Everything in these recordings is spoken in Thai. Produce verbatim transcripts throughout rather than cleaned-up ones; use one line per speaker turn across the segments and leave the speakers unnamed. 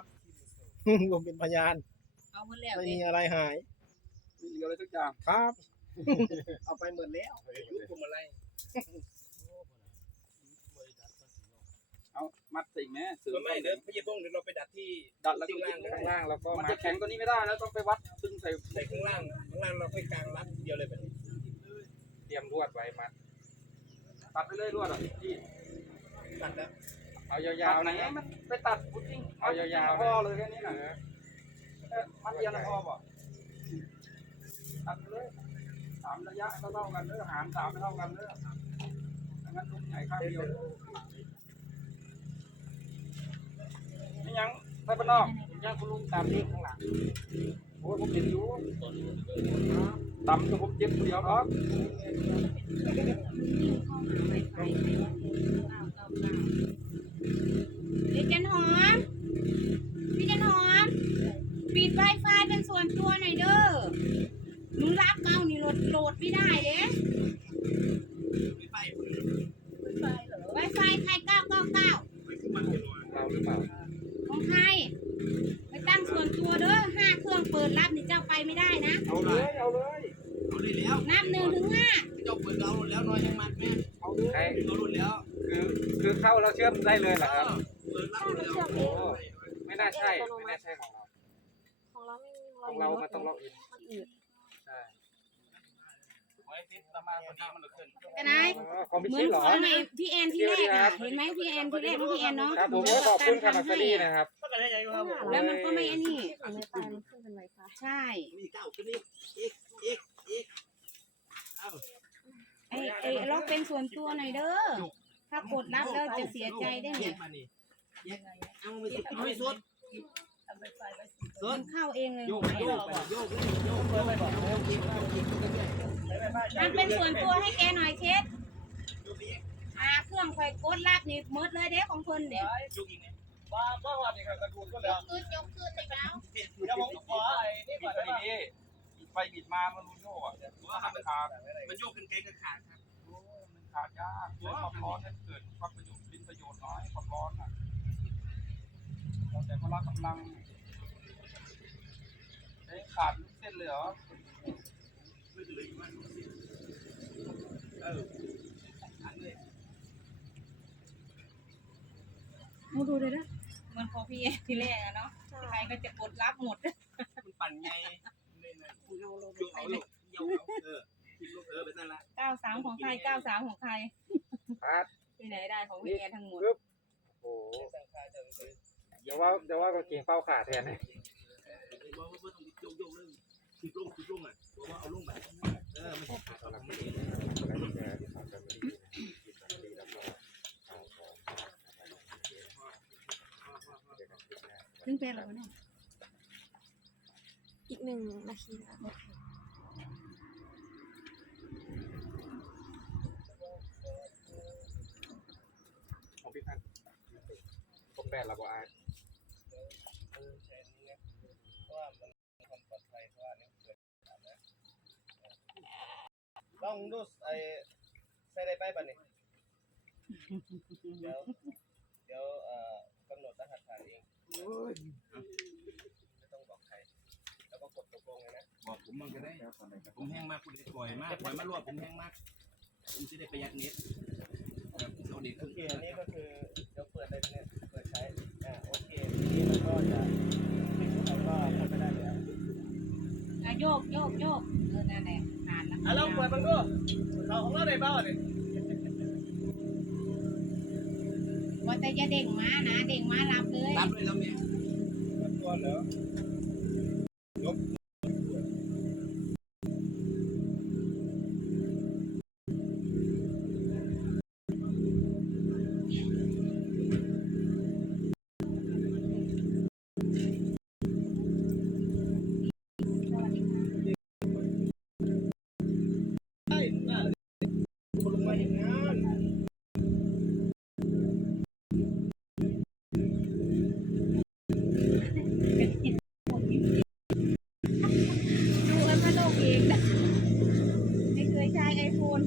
ครับผมเป็นพยาน
เอาหมดแล้ว
ไม่มีอะไรหาย
มีเหลืออะไรสักอย่าง
ครับเอาไปหมดแล้วยุบผมอะไร
เอามัดสิ่งแม่เสือ
ไม่เดี๋ยวพี่พงศ์เดี๋ยวเราไปดัดที่
ดัดแล้วก็
ข้างล่าง
ข้างล่างแล้วก็มันจะแข็งตัวนี้ไม่ได้แล้วต้องไปวัดซึ่งใส่
ใส่ข้างล่างข้างล่างเราค่อยกางรัดเดียวเลยแบบนี้
เตรียมลวดไว้มัดตัดไปเลยลวดอ่ะพี่
ตัดแล้ว
เอายาวๆไหนมันไปตัดพุดดิ้งเอายาวๆพอเลยแค่นี้นะมัดเดียวนะพอป่ะตัดเลยสามระยะเท่ากันเด้อหารสามเท่ากันเด้องั้นลุงใหญ่ข้างเดียวนี่ยังไปบ้านนอกยังคุณลุงตามเลขข้างหลังโอ้ยผมเห็นอยู่ตำตัวผมเจ็บเดียวครับ
พี่จันหอมพี่จันหอมปิดไวไฟเป็นส่วนตัวหน่อยเด้อหนูรับเก้านี่โหลดโหลดไม่ได้เด้ไวไฟใครเก้าเก้าเก้า
เราหรือเปล่า
ของใครไปตั้งส่วนตัวเด้อห้าเครื่องเปิดรับนี่เจ้าไปไม่ได้นะ
เอาเลยเอาเลย
เอาเลยแล้ว
นับหนึ่งถึงห้า
เจ้าเปิดเราหมดแล้วน้อยให้มัดแม่
เอาเลย
เราหลุดแล้ว
คือคือเข้าเราเชื่อมได้เลยเหรอครับ
เปิดรับหมดแล้ว
โอ้ไม่น่าใช่ไม่น่าใช่ของเรา
ของเราไม่มี
ของเรามันต้องล็อกอิน
มันอืด
ใช่
ไว้ติดตามมาพอดีมันเลยขึ้น
กันนาย
อ๋อคอมพิว
เหมื
เต
อ
อน ร์เหรอ
ของไอ้พี่แอนที่แรกอ่ะเห็นไหมพี่แอนที่แรกน้องพี่แอนเนาะ
ครับผมก็ขอบคุณคานาซารีนะครับ
ก็ได้ยังไงครับผม
แล้วมันก็ไม่อันนี้
ที่ของในไฟมันขึ้นเป็นไวไฟ
ใช่
มีเก้าขึ้นนี่อีกอีกอีกเอ้า
ไอ้ไอ้ล็อกเป็นส่วนตัวหน่อยเด้อถ้ากดรับแล้วจะเสียใจได้เนี่ย
เอาไม่สุดไม่สุดสุ
มั
ด
นเข้าเองเลย
โยกโยกโยกโยกโยกเลยโยกอีกโยกอีกโยกเรื่อย
มันเป็นส่วนตัวให้แกหน่อยเคสอ่าเครื่องคอยกดรับนี่หมดเลยเด้ของคนเดี๋ยว
โยกอีกไงว่าว่าวันนี้กระดูกก็แล้ว
ขึ้นยกขึ้นเลยแล้ว
เดี๋ยวผมขอไอ้นี่ก่อนได้ไหมไฟบิดมามันรู้โยกอ่ะว่ามันขาดมันโยกกันไกลก็ขาดครับมันขาดยากความร้อนนั้นเกิดความประโยชน์เป็นประโยชน์น้อยความร้อนอ่ะแต่พละกำลังไอ้ขาดเส้นเลยเหรอไม่เหลืออีกมากเอออันเลย
มาดูเลยนะมันพอพี่ทีแรกอะเนาะใครก็จะกดรับหมด
มันปั่นไงเนี่ยนะคุณเอาลงเอาลงเยาเออคิดลูกเออเป็นนั่นละ
เก้าสามของใครเก้าสามของใคร
ครับ
ที่ไหนได้ของพี่แอนทั้งหมด
โอ้เดี๋ยวว่าเดี๋ยวว่าก็เก่งเป้าขาแทนเลย
ว่าว่าต้องโยกโยกเรื่องคิดลงคิดลงอ่ะว่าเอาลงแบบเออไม่ใช่ขาดเราไม่เอง
ซึ่งเป็นอะไรวะเนี่ย
อีกหนึ่งนาทีค่ะ
ของพี่พันธ์ผมแบนระบบอาร์
ลองดูไอ้ใส่ได้ไปป่ะนี่เดี๋ยวเดี๋ยวเอ่อกำหนดรหัสผ่านเองไม่ต้องบอกใครแล้วก็กดตกลงเลยนะบอกผมมันก็ได้ผมแห้งมากคุณจะปล่อยมากปล่อยมารวบผมแห้งมากผมจะได้ประหยัดเน็ตโอเคอันนี้ก็คือเดี๋ยวเปิดเลยเนี่ยเปิดใช้อ่าโอเคนี่มันก็จะปิดแล้วก็เข้าไปได้แล้ว
อ่ะโยกโยกโยกเออนั่นแหละนานแล้ว
อ่ะลองเปิดมันดูเขาของเราได้เปล่าเนี่ย
ว่าแต่จะเด้งมานะเด้งมารับเลย
รับเลยแล้วเนี่ยตัวเหรอ คนลงมาอย่างนั้น
ดูอันพัดลมเองไม่เคยใช้ไอโฟน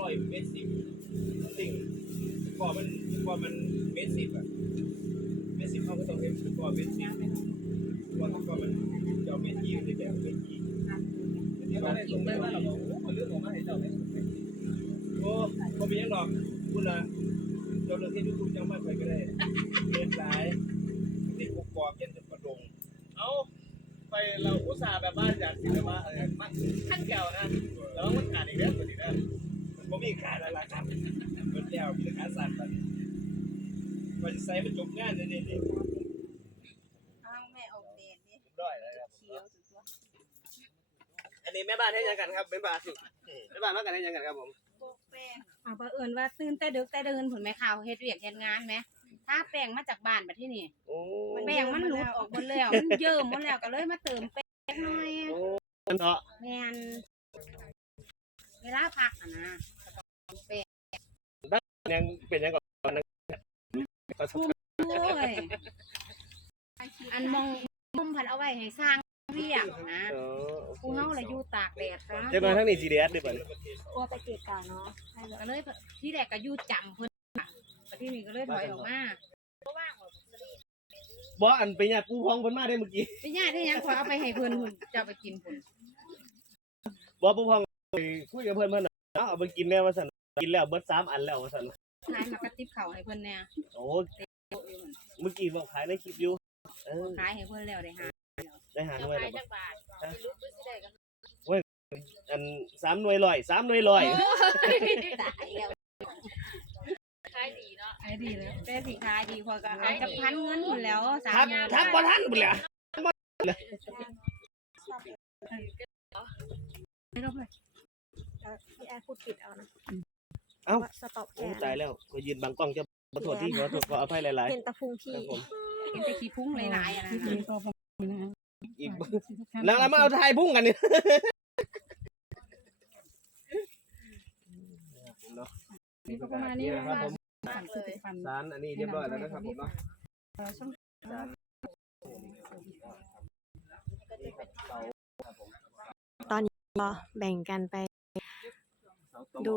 ร้อยเมตรสิบสิ่งพอมันพอมันเมตรสิบอะเมตรสิบเขาก็ต้องเห็นพอเมตรสิบพอพอมันจะเอาเมตรยี่เลยแบบเมตรยี่เดี๋ยวมันส่งไปว่าเราบอกโอ้เรื่องของมาให้เจ้าไหมโอ้เขาเป็นยังหรอกคุณล่ะเจ้าเรื่องที่ยูทูบยังไม่ไปก็ได้เรียนหลายเด็กกอกยันจะประดงเอาไปเราอุตส่าห์แบบว่าอยากสิแบบว่าเออมันขั้นเก่านะแล้วมันขาดอีกแล้วคนนี้นะมันไม่มีขาดอะไรครับมันแล้วมีขาสั่นไปมันจะใส่มันจบงานเลยนี่นี่
อ้าวแม่ออกเดทนี่
ด้อยเลยครับ
เขียวสุดยอด
อันนี้แม่บ้านให้ยังกันครับแม่บ้านแม่บ้านมากันให้ยังกันครับผม
โปกแป้งอ่าบังเอิญว่าตื่นแต่ดึกแต่เดินผลแม่ข่าวเฮ็ดเวียกเฮ็ดงานไหมถ้าแป้งมาจากบ้านบัดที่นี่
โอ้
แป้งมันหลุดออกหมดแล้วมันเยิ้มหมดแล้วก็เลยมาเติมแป้งหน่อย
มันเถาะ
แม่นเวลาพักอ่ะนะแป้ง
ยังเป็นยังก่อนนะ
โอ้ยอันมองมุมพันเอาไว้ให้สร้างเวียกนะ
เออ
กูเฮาเลยอยู่ตากแดดซะ
เดี๋ยวมาทั้งนี้ซีเรียสดิบัน
กลัวไปเกะกะเนาะให้แบบ
ก็เลยที่แรกก็อยู่จำเพิ่นน่ะแต่ที่นี่ก็เลยถอยออกมา
บ่อันไปญาติปู่พ้องเพิ่นมาได้เมื่อกี้
ไปญาติที่ยังขอเอาไปให้เพิ่นพุ่นจะเอาไปกินพุ่น
บ่ปู่พ้องไปคุยกับเพิ่นเพิ่นเอาเอาไปกินแล้วว่าซั่นกินแล้วเบิดสามอันแล้วว่าซั่น
ขายมากระติบเขาให้เพิ่นเนี่ย
โอ้เมื่อกี้บอกขายในคลิปอยู่เออ
ขายให้เพิ่นแล้วได้หา
ได้หาหน่วยแล้วบ่
จักบาทลูกซื้อได้กัน
อันสามหน่วยร้อยสามหน่วยร้อย
ตายแล้ว
ขายดีเนาะ
ขายดีแล้วแต่สิขายดีพอก็เอาจะพันเงินพุ่นแล้วสาม
ทัก
งาน
ทักบ่ทันพุ่นแหละ
ไม่ต้องเลย
เอ่อพี่แอร์พูดผิดเอานะ
เอ้า
ว่าสต็อปแก
โอ้
น
ตายแล้วก็ยืนบังกล้องจะขอโทษที่ขอโทษขออภัยหลาย
เห็นตะพุง
ๆ
พี่
ครับผม
เห็นแต่ขี้พุ่งหลายๆอ่ะนะ
อีกแล้วเรามาเอาทายพุ่งกันนี่เนาะ
นี่ก็ประมาณนี้
นะครับผม
สั่งซื้อไปฟัน
สารอันนี้เรียบร้อยแล้วนะครับผมเนาะ
ตอนนี้ก็แบ่งกันไปดู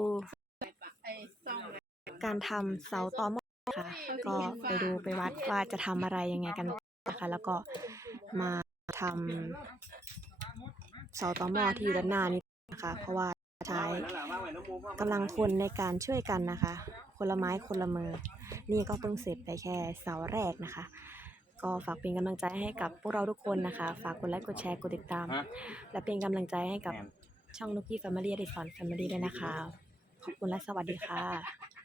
การทำเสาตอหม้อค่ะก็ไปดูไปวัดว่าจะทำอะไรยังไงกันนะคะแล้วก็มาทำเสาตอหม้อที่อยู่ด้านหน้านี้นะคะเพราะว่าใช้กำลังคนในการช่วยกันนะคะคนละไม้คนละมือนี่ก็เพิ่งเสร็จไปแค่เสาแรกนะคะก็ฝากเป็นกำลังใจให้กับพวกเราทุกคนนะคะฝากกดไลค์กดแชร์กดติดตาม และเป็นกำลังใจให้กับช่องนุกกี้แฟมิลี่อดิสรแฟมิลี่ด้วยนะคะขอบคุณและสวัสดีค่ะ